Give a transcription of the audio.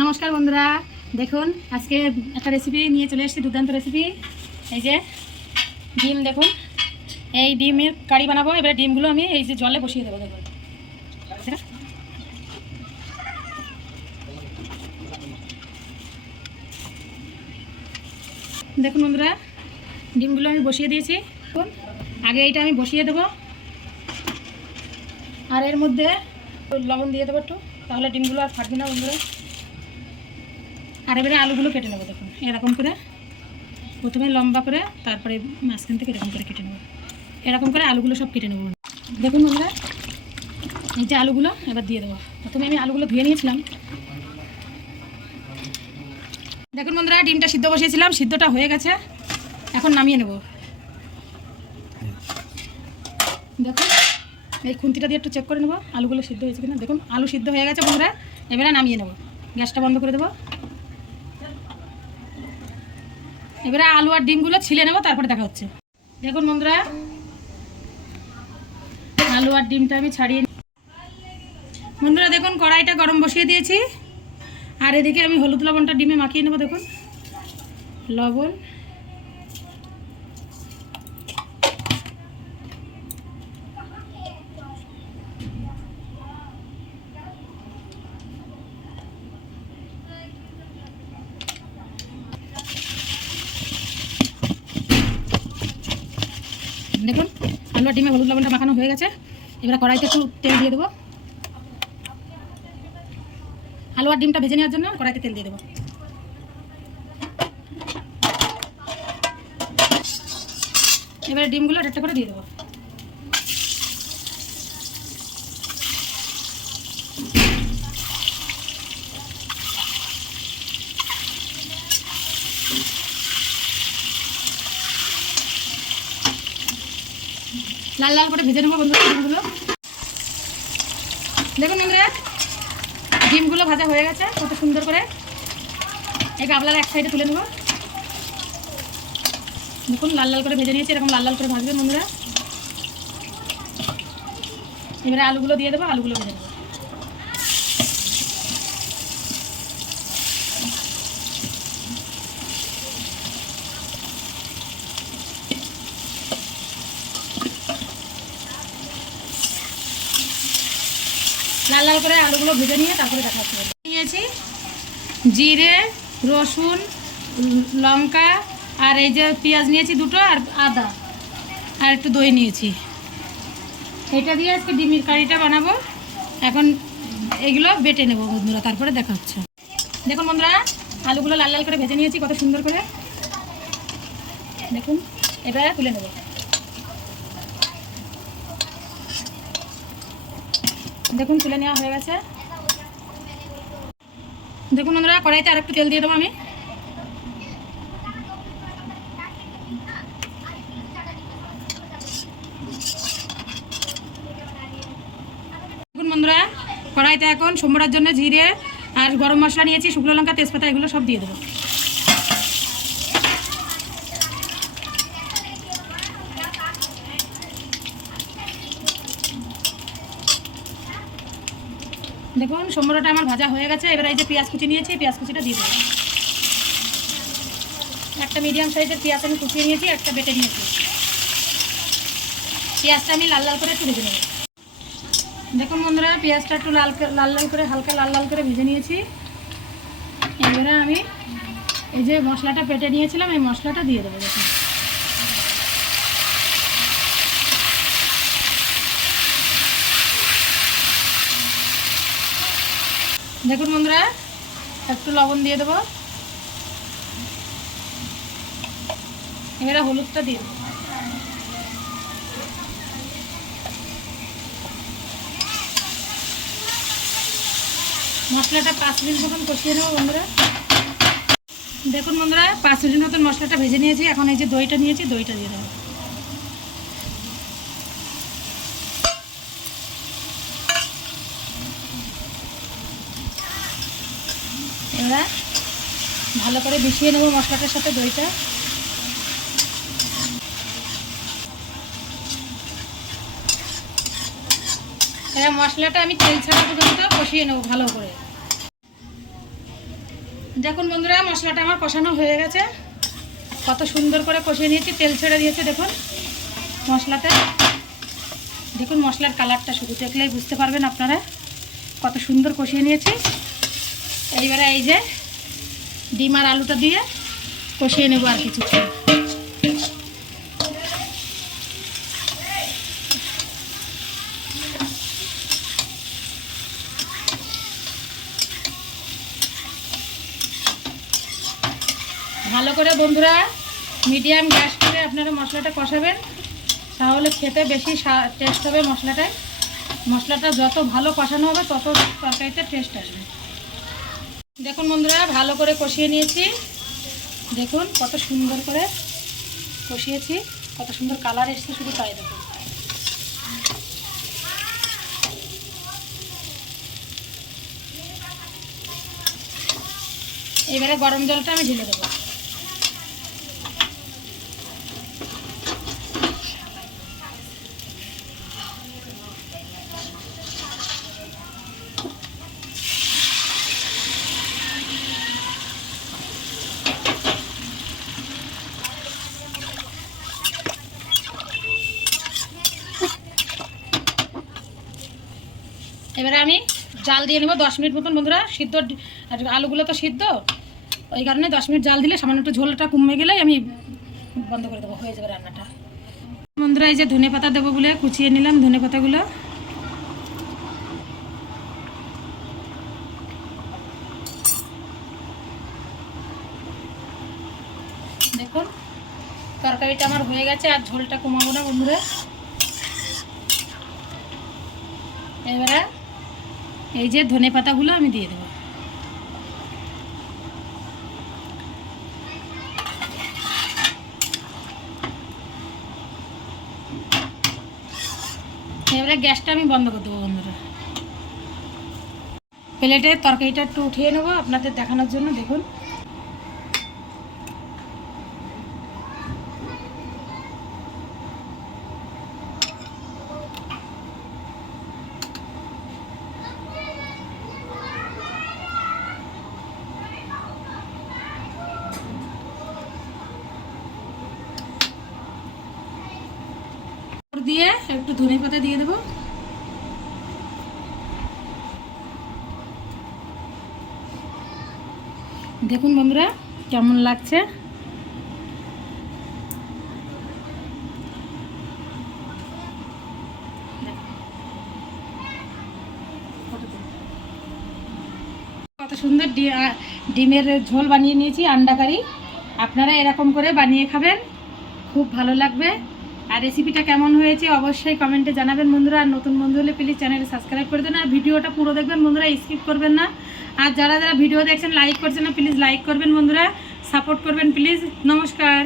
নমস্কার বন্ধুরা। দেখুন, আজকে একটা রেসিপি নিয়ে চলে এসেছি, দুর্দান্ত রেসিপি এই যে ডিম, দেখুন। এই ডিমের কারি বানাবো, এবারে ডিমগুলো আমি এই যে জলে বসিয়ে দেবো, দেখুন। দেখুন বন্ধুরা, ডিমগুলো আমি বসিয়ে দিয়েছি। দেখুন, আগে এইটা আমি বসিয়ে দেবো। আর এর মধ্যে লবণ দিয়ে দেবো একটু, তাহলে ডিমগুলো আর ফাটবে না বন্ধুরা। আর এবারে আলুগুলো কেটে নেব দেখুন। এরকম করে, প্রথমে লম্বা করে, তারপরে মাঝখান থেকে এরকম করে কেটে নেব। এরকম করে আলুগুলো সব কেটে নেব। দেখুন বন্ধুরা, এই যে আলুগুলো, এবার দিয়ে দেবো। প্রথমে আমি আলুগুলো ধুয়ে নিয়েছিলাম। দেখুন বন্ধুরা, ডিমটা সিদ্ধ বসিয়েছিলাম, সিদ্ধটা হয়ে গেছে। এখন নামিয়ে নেব। দেখুন, এই খুন্তিটা দিয়ে একটু চেক করে নেব, আলুগুলো সিদ্ধ হয়েছে কিনা। দেখুন, আলু সিদ্ধ হয়ে গেছে বন্ধুরা, এবারে নামিয়ে নেব। গ্যাসটা বন্ধ করে দেবো। এবারে আলু আর ডিমগুলো ছিলে নেব, তারপরে দেখা হচ্ছে। দেখুন বন্ধুরা, আলু আর ডিমটা আমি ছাড়িয়ে বন্ধুরা দেখুন, কড়াইটা গরম বসিয়ে দিয়েছি। আর এদিকে আমি হলুদ লবণটা ডিমে মাখিয়ে নেব, দেখুন। লবণ দেখুন আলু আর ডিমে হলুদ লবণটা মাখানো হয়ে গেছে। এবার কড়াইতে একটু তেল দিয়ে দেবো। আলু আর ডিমটা ভেজে নেওয়ার জন্য কড়াইতে তেল দিয়ে দেবো। এবারে ডিমগুলো একটা করে দিয়ে দেবো। লাল লাল করে ভেজে নেব বন্ধুরা ডিমগুলো। দেখুন বন্ধুরা, ডিমগুলো ভাজা হয়ে গেছে, কত সুন্দর করে। এই গাবলার এক সাইডে তুলে নেব। দেখুন, লাল লাল করে ভেজে নিয়েছি, এরকম লাল লাল করে ভাজবে বন্ধুরা। এবারে আলুগুলো দিয়ে দেবো, আলুগুলো ভেজে নেব। লাল লাল করে আলুগুলো ভেজে নিয়ে তারপরে দেখা হচ্ছে। নিয়েছি জিরে, রসুন, লঙ্কা, আর এই যে পেঁয়াজ নিয়েছি দুটো আর আদা। আর একটু দই নিয়েছি। এটা দিয়ে আজকে ডিমের কারিটা বানাবো। এখন এগুলো বেটে নেব বন্ধুরা, তারপরে দেখা হচ্ছে। দেখুন বন্ধুরা, আলুগুলো লাল লাল করে ভেজে নিয়েছি, কত সুন্দর করে। দেখুন, এবার তুলে নেব। দেখুন, তুলে নেওয়া হয়ে গেছে। দেখুন বন্ধুরা, কড়াইতে আর একটু তেল দিয়ে দেবো আমি। দেখুন বন্ধুরা, কড়াইতে এখন সোমবারের জন্য জিরে আর গরম মশলা নিয়েছি, শুকনো লঙ্কা, তেজপাতা, এগুলো সব দিয়ে দেবো। দেখুন, সম্বরটা আমার ভাজা হয়ে গেছে। এবার এই যে পেঁয়াজ কুচি নিয়েছি পেঁয়াজ কুচিটা দিয়ে দেবো একটা মিডিয়াম সাইজের পেঁয়াজ আমি কুচিয়ে নিয়েছি, একটা বেটে নিয়েছি। পেঁয়াজটা আমি লাল লাল করে একটু ভেজে নেব। দেখুন বন্ধুরা, পেঁয়াজটা একটু লাল লাল লাল করে, হালকা লাল লাল করে ভেজে নিয়েছি। এবারে আমি এই যে মশলাটা পেটে নিয়েছিলাম, এই মশলাটা দিয়ে দেবো। দেখুন। দেখুন বন্ধুরা, একটু লবণ দিয়ে দেবো। এবারে হলুদটা দিয়ে দেবো। মশলাটা পাঁচ মিনিট মতন কষিয়ে নেব বন্ধুরা। দেখুন বন্ধুরা, পাঁচ মিনিট মতন মশলাটা ভেজে নিয়েছি। এখন এই যে দইটা নিয়েছি, দইটা দিয়ে দেবো। এবার ভালো করে মিশিয়ে নেব মশলাটার সাথে দইটা। এবার মশলাটা আমি তেল ছাড়া পর্যন্ত কষিয়ে নেব ভালো করে। দেখুন বন্ধুরা, মশলাটা আমার কষানো হয়ে গেছে। কত সুন্দর করে কষিয়ে নিয়েছি, তেল ছেড়ে দিয়েছে দেখুন মশলাতে দেখুন মশলার কালারটা শুধু দেখলেই বুঝতে পারবেন আপনারা কত সুন্দর কষিয়ে নিয়েছি। এইবারে এই যে ডিম আর আলুটা দিয়ে কষিয়ে নেব আর কিছুক্ষণ। ভালো করে বন্ধুরা মিডিয়াম গ্যাস করে আপনারা মশলাটা কষাবেন, তাহলে খেতে বেশি টেস্ট হবে মশলাটায়। মশলাটা যত ভালো কষানো হবে, তত তরকারিতে টেস্ট আসবে। দেখুন বন্ধুরা, ভালো করে কষিয়ে নিয়েছি। দেখুন কত সুন্দর করে কষিয়েছি, কত সুন্দর কালার এসছে শুধু তাই দেখুন। এবারে গরম জলটা আমি ঢেলে দেবো। এবারে আমি জাল দিয়ে নেব, দশ মিনিট মতন বন্ধুরা, সিদ্ধ আলুগুলো তো সিদ্ধ। ওই কারণে দশ মিনিট জাল দিলে সামান্য একটু ঝোলটা কমে গেলেই আমি বন্ধ করে দেবো, হয়ে যাবে রান্নাটা। বন্ধুরা, এই যে ধনে পাতা দেবো বলে কুচিয়ে নিলাম ধনে পাতাগুলো। দেখুন, তরকারিটা আমার হয়ে গেছে আর ঝোলটা কমাবো না বন্ধুরা। এবারে এই যে ধনে পাতাগুলো আমি দিয়ে দেবো। এবারে গ্যাসটা আমি বন্ধ করে দেবো বন্ধুরা। প্লেটে তরকারিটা একটু উঠিয়ে নেব, আপনাদের দেখানোর জন্য দেখুন। দিয়ে একটু ধনে পাতা দিয়ে দেবো। দেখুন বন্ধুরা, কেমন লাগছে? কত সুন্দর ডিমের ঝোল বানিয়ে নিয়েছি আন্ডা কারি আপনারা এরকম করে বানিয়ে খাবেন, খুব ভালো লাগবে। আর রেসিপিটা কেমন হয়েছে অবশ্যই কমেন্টে জানাবেন বন্ধুরা। আর নতুন বন্ধু হলে প্লিজ চ্যানেলে সাবস্ক্রাইব করে দেন আর ভিডিওটা পুরো দেখবেন বন্ধুরা স্কিপ করবেন না। আর যারা যারা ভিডিও দেখছেন লাইক করছেন না প্লিজ লাইক করবেন বন্ধুরা। সাপোর্ট করবেন প্লিজ নমস্কার।